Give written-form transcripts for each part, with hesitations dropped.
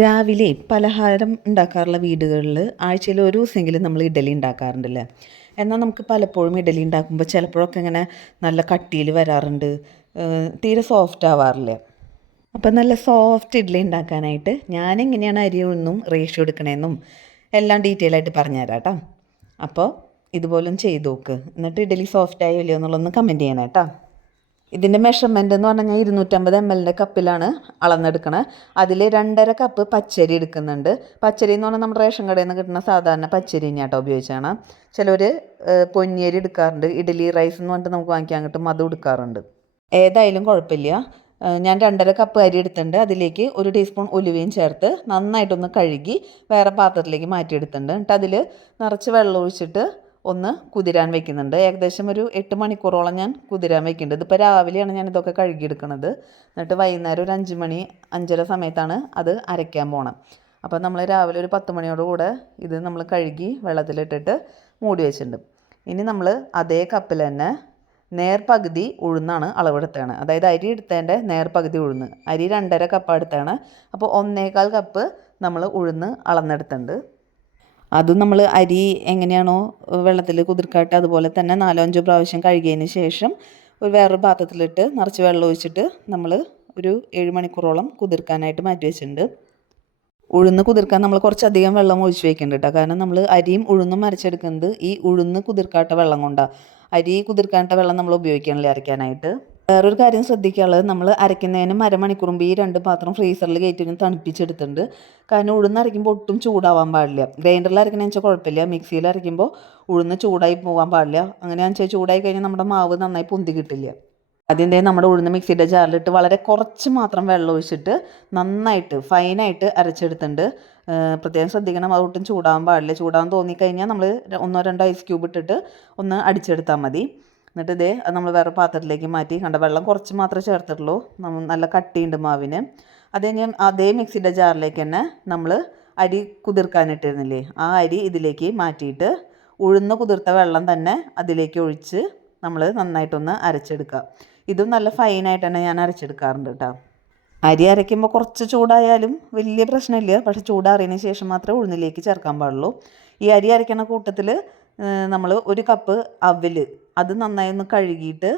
രാവിലെ പലഹാരം ഉണ്ടാക്കാറുള്ള വീടുകളിൽ ആഴ്ചയിൽ ഒരു ദിവസമെങ്കിലും നമ്മൾ ഇഡലി ഉണ്ടാക്കാറുണ്ടല്ലേ. എന്നാൽ നമുക്ക് പലപ്പോഴും ഇഡലി ഉണ്ടാക്കുമ്പോൾ ചിലപ്പോഴൊക്കെ ഇങ്ങനെ നല്ല കട്ടിയിൽ വരാറുണ്ട്, തീരെ സോഫ്റ്റ് ആവാറില്ല. അപ്പം നല്ല സോഫ്റ്റ് ഇഡ്ഡലി ഉണ്ടാക്കാനായിട്ട് ഞാനെങ്ങനെയാണ് അരി ഉഴുന്നും റേഷ്യോ എടുക്കണേന്നും എല്ലാം ഡീറ്റെയിൽ ആയിട്ട് പറഞ്ഞുതരാം കേട്ടോ. അപ്പോൾ ഇതുപോലും ചെയ്ത് നോക്ക്, എന്നിട്ട് ഇഡ്ഡലി സോഫ്റ്റ് ആയോ ഇല്ലയോ എന്നുള്ളതൊന്ന് കമൻറ്റ് ചെയ്യണം കേട്ടോ. ഇതിൻ്റെ മെഷർമെൻ്റ് എന്ന് പറഞ്ഞു കഴിഞ്ഞാൽ 250 ml കപ്പിലാണ് അളന്നെടുക്കണത്. അതിൽ 2.5 കപ്പ് പച്ചരി എടുക്കുന്നുണ്ട്. പച്ചരി എന്ന് പറഞ്ഞാൽ നമ്മുടെ റേഷൻ കടയിൽ നിന്ന് കിട്ടുന്ന സാധാരണ പച്ചരി തന്നെയാട്ടോ ഉപയോഗിച്ചാണ്. ചിലർ പൊന്നിയരി എടുക്കാറുണ്ട്, ഇഡ്ഡലി റൈസ് എന്ന് പറഞ്ഞിട്ട് നമുക്ക് വാങ്ങിക്കാൻ കിട്ടും, അതും എടുക്കാറുണ്ട്. ഏതായാലും കുഴപ്പമില്ല. ഞാൻ 2.5 കപ്പ് അരി എടുത്തിട്ടുണ്ട്. അതിലേക്ക് 1 ടീസ്പൂൺ ഉലുവയും ചേർത്ത് നന്നായിട്ടൊന്ന് കഴുകി വേറെ പാത്രത്തിലേക്ക് മാറ്റിയെടുത്തിട്ടുണ്ട്. എന്നിട്ട് അതിൽ നിറച്ച് വെള്ളം ഒഴിച്ചിട്ട് ഒന്ന് കുതിരാൻ വെക്കുന്നുണ്ട്. ഏകദേശം ഒരു 8 മണിക്കൂറോളം ഞാൻ കുതിരാൻ വെക്കുന്നുണ്ട്. ഇതിപ്പോൾ രാവിലെയാണ് ഞാൻ ഇതൊക്കെ കഴുകിയെടുക്കുന്നത്. എന്നിട്ട് വൈകുന്നേരം ഒരു 5 മണി 5:30 സമയത്താണ് അത് അരയ്ക്കാൻ പോകണം. അപ്പോൾ നമ്മൾ രാവിലെ ഒരു 10 മണിയോടുകൂടെ ഇത് നമ്മൾ കഴുകി വെള്ളത്തിലിട്ടിട്ട് മൂടി വെച്ചിട്ടുണ്ട്. ഇനി നമ്മൾ അതേ കപ്പിൽ തന്നെ നേർപകുതി ഉഴുന്നാണ് അളവെടുത്താണ്. അതായത് അരി എടുത്തതിൻ്റെ നേർപകുതി ഉഴുന്ന്. അരി 2.5 കപ്പ് എടുത്താണ്. അപ്പോൾ 1.25 കപ്പ് നമ്മൾ ഉഴുന്ന് അളന്നെടുത്തുണ്ട്. അതും നമ്മൾ അരി എങ്ങനെയാണോ വെള്ളത്തിൽ കുതിർക്കാട്ട് അതുപോലെ തന്നെ 4-5 പ്രാവശ്യം കഴുകിയതിന് ശേഷം വേറൊരു പാത്രത്തിലിട്ട് നിറച്ച് വെള്ളം ഒഴിച്ചിട്ട് നമ്മൾ ഒരു 7 മണിക്കൂറോളം കുതിർക്കാനായിട്ട് മാറ്റി വെച്ചിട്ടുണ്ട്. ഉഴുന്ന് കുതിർക്കാൻ നമ്മൾ കുറച്ചധികം വെള്ളം ഒഴിച്ച് വെക്കുന്നുണ്ട് കേട്ടോ. കാരണം നമ്മൾ അരിയും ഉഴുന്നും അരച്ചെടുക്കുന്നത് ഈ ഉഴുന്ന് കുതിർക്കാട്ട വെള്ളം കൊണ്ടാണ്. അരി കുതിർക്കാട്ട വെള്ളം നമ്മൾ ഉപയോഗിക്കണില്ല അരയ്ക്കാനായിട്ട്. വേറൊരു കാര്യം ശ്രദ്ധിക്കാനുള്ളത്, നമ്മൾ അരയ്ക്കുന്നതിനും അരമണിക്കൂർ മുമ്പ് ഈ 2 പാത്രം ഫ്രീസറിൽ കയറ്റി തണുപ്പിച്ചെടുത്തിട്ടുണ്ട്. കാരണം ഉഴുന്ന് അരയ്ക്കുമ്പോൾ ഒട്ടും ചൂടാവാൻ പാടില്ല. ഗ്രൈൻഡറിൽ അരയ്ക്കണമെന്ന് വെച്ചാൽ കുഴപ്പമില്ല, മിക്സിയിൽ അരയ്ക്കുമ്പോൾ ഉഴുന്ന് ചൂടായി പോകാൻ പാടില്ല. അങ്ങനെയാണെന്ന് വെച്ചാൽ ചൂടായി കഴിഞ്ഞാൽ നമ്മുടെ മാവ് നന്നായി പൊന്തി കിട്ടില്ല. ആദ്യം നമ്മുടെ ഉഴുന്ന് മിക്സിയുടെ ജാറിലിട്ട് വളരെ കുറച്ച് മാത്രം വെള്ളം ഒഴിച്ചിട്ട് നന്നായിട്ട് ഫൈനായിട്ട് അരച്ചെടുത്തിട്ടുണ്ട്. പ്രത്യേകം ശ്രദ്ധിക്കണം, അതൊട്ടും ചൂടാകാൻ പാടില്ല. ചൂടാകാൻ തോന്നിക്കഴിഞ്ഞാൽ നമ്മൾ 1-2 ഐസ് ക്യൂബ് ഇട്ടിട്ട് ഒന്ന് അടിച്ചെടുത്താൽ മതി. എന്നിട്ട് അത് നമ്മൾ വേറെ പാത്രത്തിലേക്ക് മാറ്റി. കണ്ട വെള്ളം കുറച്ച് മാത്രമേ ചേർത്തിട്ടുള്ളൂ, നല്ല കട്ടിയുണ്ട് മാവിന്. അത് കഴിഞ്ഞ് അതേ മിക്സിയുടെ ജാറിലേക്ക് തന്നെ നമ്മൾ അരി കുതിർക്കാനിട്ടിരുന്നില്ലേ, ആ അരി ഇതിലേക്ക് മാറ്റിയിട്ട് ഉഴുന്ന് കുതിർത്ത വെള്ളം തന്നെ അതിലേക്ക് ഒഴിച്ച് നമ്മൾ നന്നായിട്ടൊന്ന് അരച്ചെടുക്കുക. ഇതും നല്ല ഫൈനായിട്ട് തന്നെ ഞാൻ അരച്ചെടുക്കാറുണ്ട് കേട്ടോ. അരി അരയ്ക്കുമ്പോൾ കുറച്ച് ചൂടായാലും വലിയ പ്രശ്നമില്ല, പക്ഷെ ചൂടാറിയതിന് ശേഷം മാത്രമേ ഉഴുന്നിലേക്ക് ചേർക്കാൻ പാടുള്ളൂ. ഈ അരി അരയ്ക്കണ കൂട്ടത്തിൽ നമ്മൾ 1 കപ്പ് അവൽ അത് നന്നായി ഒന്ന് കഴുകിയിട്ട്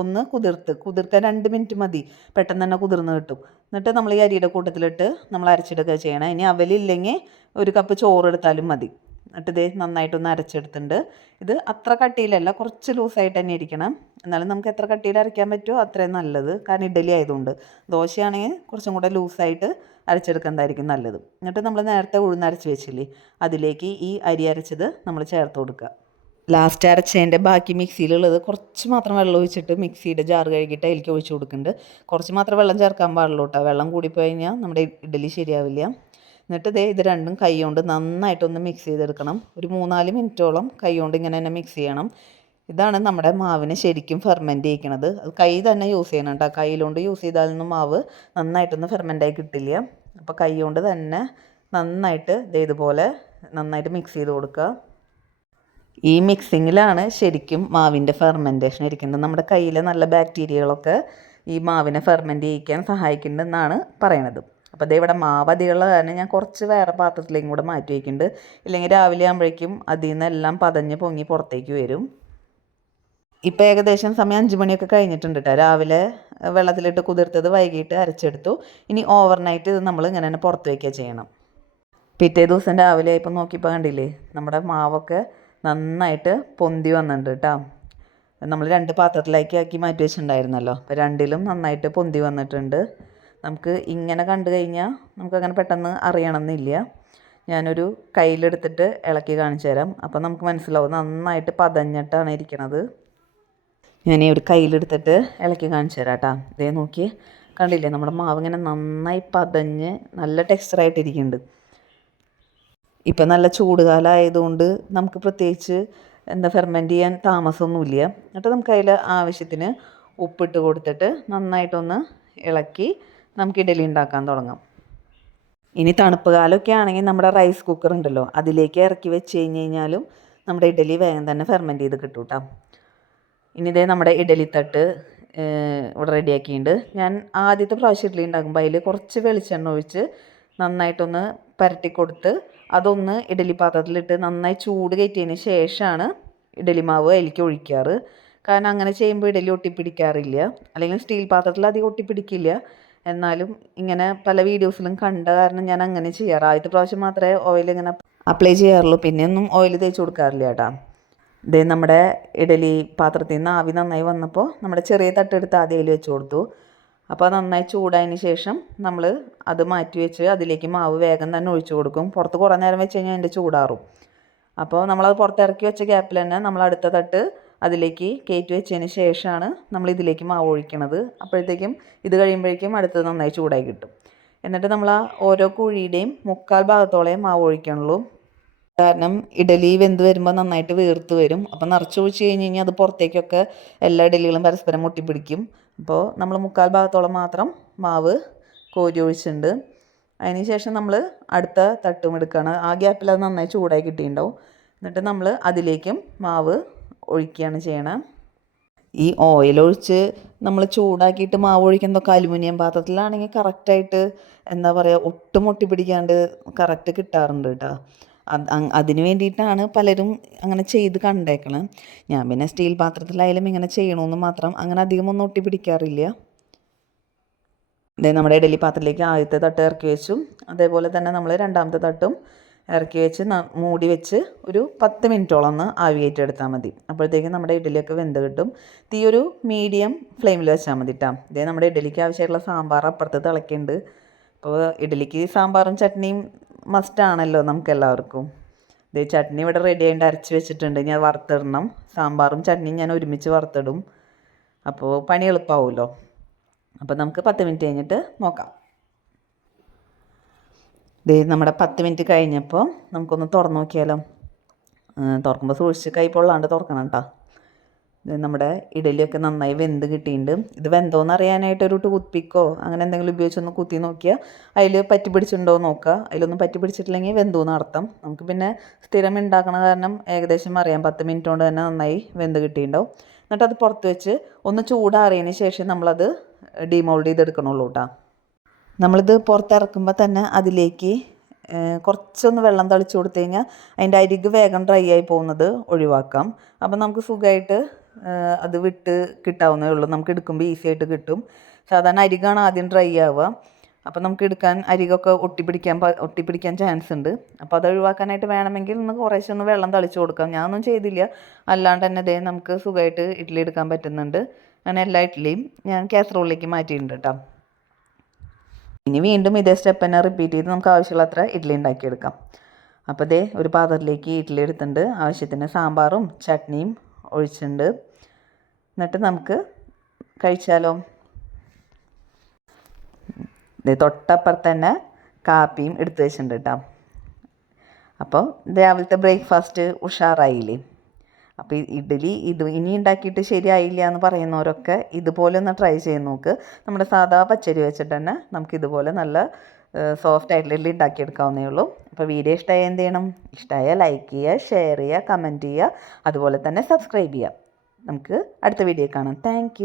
ഒന്ന് കുതിർക്കാൻ 2 മിനിറ്റ് മതി, പെട്ടെന്ന് തന്നെ കുതിർന്ന് കിട്ടും. എന്നിട്ട് നമ്മൾ ഈ അരിയുടെ കൂട്ടത്തിലിട്ട് നമ്മൾ അരച്ചെടുക്കുക ചെയ്യണം. ഇനി അവലില്ലെങ്കിൽ 1 കപ്പ് ചോറ് എടുത്താലും മതി. എന്നിട്ട് നന്നായിട്ടൊന്ന് അരച്ചെടുത്തിട്ടുണ്ട്. ഇത് അത്ര കട്ടിയിലല്ല, കുറച്ച് ലൂസായിട്ട് തന്നെ ഇരിക്കണം. എന്നാലും നമുക്ക് എത്ര കട്ടിയിൽ അരയ്ക്കാൻ പറ്റുമോ അത്രയും നല്ലത്. കാരണം ഇഡ്ഡലി ആയതുകൊണ്ട്. ദോശയാണെങ്കിൽ കുറച്ചും കൂടെ ലൂസായിട്ട് അരച്ചെടുക്കുന്നതായിരിക്കും നല്ലത്. എന്നിട്ട് നമ്മൾ നേരത്തെ ഉഴുന്നരച്ച് വെച്ചില്ലേ, അതിലേക്ക് ഈ അരി അരച്ചത് നമ്മൾ ചേർത്ത് കൊടുക്കുക. ലാസ്റ്റ് അരച്ചതിൻ്റെ ബാക്കി മിക്സിയിലുള്ളത് കുറച്ച് മാത്രം വെള്ളം ഒഴിച്ചിട്ട് മിക്സിയുടെ ജാറ് കഴുകിയിട്ട് അതിലേക്ക് ഒഴിച്ച് കൊടുക്കുന്നുണ്ട്. കുറച്ച് മാത്രം വെള്ളം ചേർക്കാൻ പാടുള്ളൂ കേട്ടോ. വെള്ളം കൂടിപ്പോയി കഴിഞ്ഞാൽ നമ്മുടെ ഇഡ്ഡലി ശരിയാവില്ല. എന്നിട്ട് ഇത് രണ്ടും കൈ കൊണ്ട് നന്നായിട്ടൊന്ന് മിക്സ് ചെയ്തെടുക്കണം. ഒരു 3-4 മിനിറ്റോളം കൈ കൊണ്ട് ഇങ്ങനെ തന്നെ മിക്സ് ചെയ്യണം. ഇതാണ് നമ്മുടെ മാവിനെ ശരിക്കും ഫെർമെൻറ്റ് ചെയ്യിക്കണത്. അത് കൈ തന്നെ യൂസ് ചെയ്യണം കേട്ടോ. കൈയിലോണ്ട് യൂസ് ചെയ്താലൊന്നും മാവ് നന്നായിട്ടൊന്ന് ഫെർമെൻറ്റായി കിട്ടില്ല. അപ്പോൾ കൈ കൊണ്ട് തന്നെ നന്നായിട്ട് ഇതുപോലെ നന്നായിട്ട് മിക്സ് ചെയ്ത് കൊടുക്കുക. ഈ മിക്സിങ്ങിലാണ് ശരിക്കും മാവിൻ്റെ ഫെർമെൻറ്റേഷൻ ഇരിക്കുന്നത്. നമ്മുടെ കയ്യിലെ നല്ല ബാക്ടീരിയകളൊക്കെ ഈ മാവിനെ ഫെർമെൻറ്റ് ചെയ്യിക്കാൻ സഹായിക്കുന്നുണ്ടെന്നാണ് പറയണത്. അപ്പോൾ ഇവിടെ മാവ് അധികമുള്ള കാരണം ഞാൻ കുറച്ച് വേറെ പാത്രത്തിലേക്കും കൂടെ മാറ്റി വയ്ക്കുന്നുണ്ട്. ഇല്ലെങ്കിൽ രാവിലെ ആകുമ്പോഴേക്കും അതിൽ നിന്നെല്ലാം പതഞ്ഞ് പൊങ്ങി പുറത്തേക്ക് വരും. ഇപ്പോൾ ഏകദേശം സമയം 5 മണിയൊക്കെ കഴിഞ്ഞിട്ടുണ്ട് കേട്ടോ. രാവിലെ വെള്ളത്തിലിട്ട് കുതിർത്തത് വൈകിട്ട് അരച്ചെടുത്തു. ഇനി ഓവർനൈറ്റ് ഇത് നമ്മൾ ഇങ്ങനെ തന്നെ പുറത്ത് വയ്ക്കുക ചെയ്യണം. പിറ്റേ ദിവസം രാവിലെ ഇപ്പോൾ നോക്കിയപ്പോൾ കണ്ടില്ലേ, നമ്മുടെ മാവൊക്കെ നന്നായിട്ട് പൊന്തി വന്നിട്ടുണ്ട് കേട്ടോ. നമ്മൾ 2 പാത്രത്തിലേക്ക് ആക്കി മാറ്റി വെച്ചിട്ടുണ്ടായിരുന്നല്ലോ, അപ്പോൾ 2ലും നന്നായിട്ട് പൊന്തി വന്നിട്ടുണ്ട്. നമുക്ക് ഇങ്ങനെ കണ്ടു കഴിഞ്ഞാൽ നമുക്കങ്ങനെ പെട്ടെന്ന് അറിയണമെന്നില്ല. ഞാനൊരു കയ്യിലെടുത്തിട്ട് ഇളക്കി കാണിച്ചു തരാം. അപ്പോൾ നമുക്ക് മനസ്സിലാവും നന്നായിട്ട് പതഞ്ഞിട്ടാണ് ഇരിക്കണത്. ഞാൻ ഒരു കയ്യിലെടുത്തിട്ട് ഇളക്കി കാണിച്ചു തരാം കേട്ടോ. നോക്കി കണ്ടില്ലേ, നമ്മുടെ മാവ് ഇങ്ങനെ നന്നായി പതഞ്ഞ് നല്ല ടെക്സ്ചറായിട്ടിരിക്കുന്നുണ്ട്. ഇപ്പം നല്ല ചൂടുകാലമായതുകൊണ്ട് നമുക്ക് പ്രത്യേകിച്ച് ഫെർമെൻറ്റ് ചെയ്യാൻ താമസമൊന്നുമില്ല. എന്നിട്ട് നമുക്ക് അതിൽ ആവശ്യത്തിന് ഉപ്പിട്ട് കൊടുത്തിട്ട് നന്നായിട്ടൊന്ന് ഇളക്കി നമുക്ക് ഇഡലി ഉണ്ടാക്കാൻ തുടങ്ങാം. ഇനി തണുപ്പ് കാലമൊക്കെ ആണെങ്കിൽ നമ്മുടെ റൈസ് കുക്കർ ഉണ്ടല്ലോ, അതിലേക്ക് ഇറക്കി വെച്ച് കഴിഞ്ഞാലും നമ്മുടെ ഇഡലി വേഗം തന്നെ ഫെർമെൻറ്റ് ചെയ്ത് കിട്ടും കേട്ടോ. ഇനി നമ്മുടെ ഇഡലി തട്ട് ഇവിടെ റെഡിയാക്കിയിട്ടുണ്ട്. ഞാൻ ആദ്യത്തെ പ്രാവശ്യം ഇഡലി ഉണ്ടാക്കുമ്പോൾ അതിൽ കുറച്ച് വെളിച്ചെണ്ണ ഒഴിച്ച് നന്നായിട്ടൊന്ന് പരട്ടി കൊടുത്ത് അതൊന്ന് ഇഡലി പാത്രത്തിലിട്ട് നന്നായി ചൂട് കയറ്റിയതിന് ശേഷമാണ് ഇഡലി മാവ് അതിലേക്ക് ഒഴിക്കാറ്. കാരണം അങ്ങനെ ചെയ്യുമ്പോൾ ഇഡലി ഒട്ടിപ്പിടിക്കാറില്ല. അല്ലെങ്കിൽ സ്റ്റീൽ പാത്രത്തിൽ അധികം ഒട്ടിപ്പിടിക്കില്ല. എന്നാലും ഇങ്ങനെ പല വീഡിയോസിലും കണ്ട കാരണം ഞാൻ അങ്ങനെ ചെയ്യാറ്. ആദ്യത്തെ പ്രാവശ്യം മാത്രമേ ഓയിൽ ഇങ്ങനെ അപ്ലൈ ചെയ്യാറുള്ളൂ. പിന്നെയൊന്നും ഓയിൽ തേച്ച് കൊടുക്കാറില്ല കേട്ടോ. ഇതേ നമ്മുടെ ഇഡലി പാത്രത്തിൽ നിന്ന് ആവി നന്നായി വന്നപ്പോൾ നമ്മുടെ ചെറിയ തട്ടെടുത്ത് ആദ്യം വെച്ച് കൊടുത്തു. അപ്പോൾ നന്നായി ചൂടായതിന് ശേഷം നമ്മൾ അത് മാറ്റി വെച്ച് അതിലേക്ക് മാവ് വേഗം തന്നെ ഒഴിച്ചു കൊടുക്കും. പുറത്ത് കുറേ നേരം വെച്ച് കഴിഞ്ഞാൽ അതിൻ്റെ ചൂടാറും. അപ്പോൾ നമ്മളത് പുറത്തിറക്കി വെച്ച ഗ്യാപ്പിൽ തന്നെ നമ്മൾ അടുത്ത തട്ട് അതിലേക്ക് കയറ്റി വെച്ചതിന് ശേഷമാണ് നമ്മൾ ഇതിലേക്ക് മാവ് ഒഴിക്കണത്. അപ്പോഴത്തേക്കും ഇത് കഴിയുമ്പോഴേക്കും അടുത്തത് നന്നായി ചൂടായി കിട്ടും. എന്നിട്ട് നമ്മൾ ആ ഓരോ കുഴിയുടെയും 3/4 ഭാഗത്തോളം മാവ് ഒഴിക്കണുള്ളൂ. കാരണം ഇഡലി വെന്ത് വരുമ്പോൾ നന്നായിട്ട് വീർത്ത് വരും. അപ്പോൾ നിറച്ചൊഴിച്ച് കഴിഞ്ഞ് കഴിഞ്ഞാൽ അത് പുറത്തേക്കൊക്കെ എല്ലാ ഇഡലികളും പരസ്പരം മുട്ടിപ്പിടിക്കും. അപ്പോൾ നമ്മൾ 3/4 ഭാഗത്തോളം മാത്രം മാവ് കോരി ഒഴിച്ചിട്ടുണ്ട്. അതിന് ശേഷം നമ്മൾ അടുത്ത തട്ടും എടുക്കുകയാണ്. ആ ഗ്യാപ്പിൽ അത് നന്നായി ചൂടായി കിട്ടിയിട്ടുണ്ടാവും. എന്നിട്ട് നമ്മൾ അതിലേക്കും മാവ് ഒഴിക്കുകയാണ് ചെയ്യണത്. ഈ ഓയിലൊഴിച്ച് നമ്മൾ ചൂടാക്കിയിട്ട് മാവ് ഒഴിക്കുന്നതൊക്കെ അലുമിനിയം പാത്രത്തിലാണെങ്കിൽ കറക്റ്റായിട്ട് എന്താ പറയുക ഒട്ടും ഒട്ടിപ്പിടിക്കാണ്ട് കറക്റ്റ് കിട്ടാറുണ്ട് കേട്ടോ. അതിന് വേണ്ടിയിട്ടാണ് പലരും അങ്ങനെ ചെയ്ത് കണ്ടേക്കണം. ഞാൻ പിന്നെ സ്റ്റീൽ പാത്രത്തിലായാലും ഇങ്ങനെ ചെയ്യണമെന്ന് മാത്രം അങ്ങനെ അധികമൊന്നും ഒട്ടിപ്പിടിക്കാറില്ല. നമ്മുടെ ഇഡലി പാത്രത്തിലേക്ക് ആദ്യത്തെ തട്ട് ഇറക്കി വെച്ചു. അതേപോലെ തന്നെ നമ്മൾ രണ്ടാമത്തെ തട്ടും ഇറക്കി വെച്ച് മൂടി വെച്ച് ഒരു 10 മിനിറ്റോളം ഒന്ന് ആവിയേറ്റെടുത്താൽ മതി. അപ്പോഴത്തേക്കും നമ്മുടെ ഇഡലിയൊക്കെ വെന്ത് കിട്ടും. തീ ഒരു മീഡിയം ഫ്ലെയിമിൽ വെച്ചാൽ മതി കേട്ടോ. ഇതേ നമ്മുടെ ഇഡലിക്ക് ആവശ്യമായിട്ടുള്ള സാമ്പാർ അപ്പുറത്ത് തിളയ്ക്കുന്നുണ്ട്. അപ്പോൾ ഇഡലിക്ക് സാമ്പാറും ചട്നിയും മസ്റ്റാണല്ലോ നമുക്കെല്ലാവർക്കും. ഇതേ ചട്നി ഇവിടെ റെഡി ആയിട്ട് അരച്ച് വെച്ചിട്ടുണ്ട്. ഞാൻ വറുത്തിടണം. സാമ്പാറും ചട്നിയും ഞാൻ ഒരുമിച്ച് വറുത്തിടും. അപ്പോൾ പണി എളുപ്പമാവുമല്ലോ. അപ്പോൾ നമുക്ക് 10 മിനിറ്റ് കഴിഞ്ഞിട്ട് നോക്കാം. നമ്മുടെ 10 മിനിറ്റ് കഴിഞ്ഞപ്പോൾ നമുക്കൊന്ന് തുറന്ന് നോക്കിയാലോ. തുറക്കുമ്പോൾ സൂക്ഷിച്ച് കൈ പൊള്ളാണ്ട് തുറക്കണം കേട്ടോ. നമ്മുടെ ഇഡലിയൊക്കെ നന്നായി വെന്ത് കിട്ടിയിട്ടുണ്ട്. ഇത് വെന്തോന്ന് അറിയാനായിട്ട് ഒരു ടൂത്ത് പിക്കോ അങ്ങനെ എന്തെങ്കിലും ഉപയോഗിച്ചൊന്ന് കുത്തി നോക്കിയാൽ അതിൽ പറ്റി പിടിച്ചിട്ടുണ്ടോ നോക്കുക. അതിലൊന്നും പറ്റി പിടിച്ചിട്ടില്ലെങ്കിൽ വെന്തോന്ന് അർത്ഥം. നമുക്ക് പിന്നെ സ്ഥിരം ഉണ്ടാക്കണ കാരണം ഏകദേശം അറിയാം. 10 മിനിറ്റ് കൊണ്ട് തന്നെ നന്നായി വെന്ത് കിട്ടിയിട്ടുണ്ടാവും. എന്നിട്ട് അത് പുറത്ത് വെച്ച് ഒന്ന് ചൂടാറിയതിന് ശേഷം നമ്മളത് ഡീമോൾഡ് ചെയ്തെടുക്കണുള്ളൂ കേട്ടോ. നമ്മളിത് പുറത്തിറക്കുമ്പോൾ തന്നെ അതിലേക്ക് കുറച്ചൊന്ന് വെള്ളം തളിച്ച് കൊടുത്തു കഴിഞ്ഞാൽ അതിൻ്റെ അരിക് വേഗം ഡ്രൈ ആയി പോകുന്നത് ഒഴിവാക്കാം. അപ്പം നമുക്ക് സുഖമായിട്ട് അത് വിട്ട് കിട്ടാവുന്നേ ഉള്ളൂ. നമുക്ക് എടുക്കുമ്പോൾ ഈസി ആയിട്ട് കിട്ടും. സാധാരണ അരികാണ് ആദ്യം ഡ്രൈ ആവുക. അപ്പോൾ നമുക്ക് എടുക്കാൻ അരികൊക്കെ ഒട്ടിപ്പിടിക്കാൻ ചാൻസ് ഉണ്ട്. അപ്പോൾ അത് ഒഴിവാക്കാനായിട്ട് വേണമെങ്കിൽ കുറേശ്ശെ ഒന്ന് വെള്ളം തളിച്ച് കൊടുക്കാം. ഞാനൊന്നും ചെയ്തില്ല. അല്ലാണ്ട് തന്നെ നമുക്ക് സുഖമായിട്ട് ഇഡ്ഡലി എടുക്കാൻ പറ്റുന്നുണ്ട്. അങ്ങനെ എല്ലാ ഇഡ്ഡലിയും ഞാൻ കാസറോളിലേക്ക് മാറ്റിയിട്ടുണ്ട് കേട്ടോ. ഇനി വീണ്ടും ഇതേ സ്റ്റെപ്പ് തന്നെ റിപ്പീറ്റ് ചെയ്ത് നമുക്ക് ആവശ്യമുള്ളത്ര ഇഡ്ഡലി ഉണ്ടാക്കിയെടുക്കാം. അപ്പോൾ ഒരു പാത്രത്തിലേക്ക് ഇഡ്ഡലി എടുത്തിട്ടുണ്ട്. ആവശ്യത്തിന് സാമ്പാറും ചട്നിയും ഒഴിച്ചിട്ടുണ്ട്. എന്നിട്ട് നമുക്ക് കഴിച്ചാലോ. തൊട്ടപ്പുറത്ത് തന്നെ കാപ്പിയും എടുത്ത് വെച്ചിട്ടുണ്ട് കേട്ടോ. അപ്പോൾ രാവിലത്തെ ബ്രേക്ക്ഫാസ്റ്റ് ഉഷാറായില്ലേ. അപ്പോൾ ഇഡ്ഡലി ഇനി ഉണ്ടാക്കിയിട്ട് ശരിയായില്ല എന്ന് പറയുന്നവരൊക്കെ ഇതുപോലെ ഒന്ന് ട്രൈ ചെയ്ത് നോക്ക്. നമ്മുടെ സാധാ പച്ചരി വെച്ചിട്ട് തന്നെ നമുക്ക് ഇതുപോലെ നല്ല സോഫ്റ്റ് ആയിട്ടുള്ള ഇഡ്ഡലി ഉണ്ടാക്കിയെടുക്കാവുന്നേ ഉള്ളൂ. അപ്പോൾ വീഡിയോ ഇഷ്ടമായ എന്ത് ചെയ്യണം? ഇഷ്ടമായ ലൈക്ക് ചെയ്യുക, ഷെയർ ചെയ്യുക, കമൻറ്റ് ചെയ്യുക, അതുപോലെ തന്നെ സബ്സ്ക്രൈബ് ചെയ്യുക. നമുക്ക് അടുത്ത വീഡിയോ കാണാം. താങ്ക്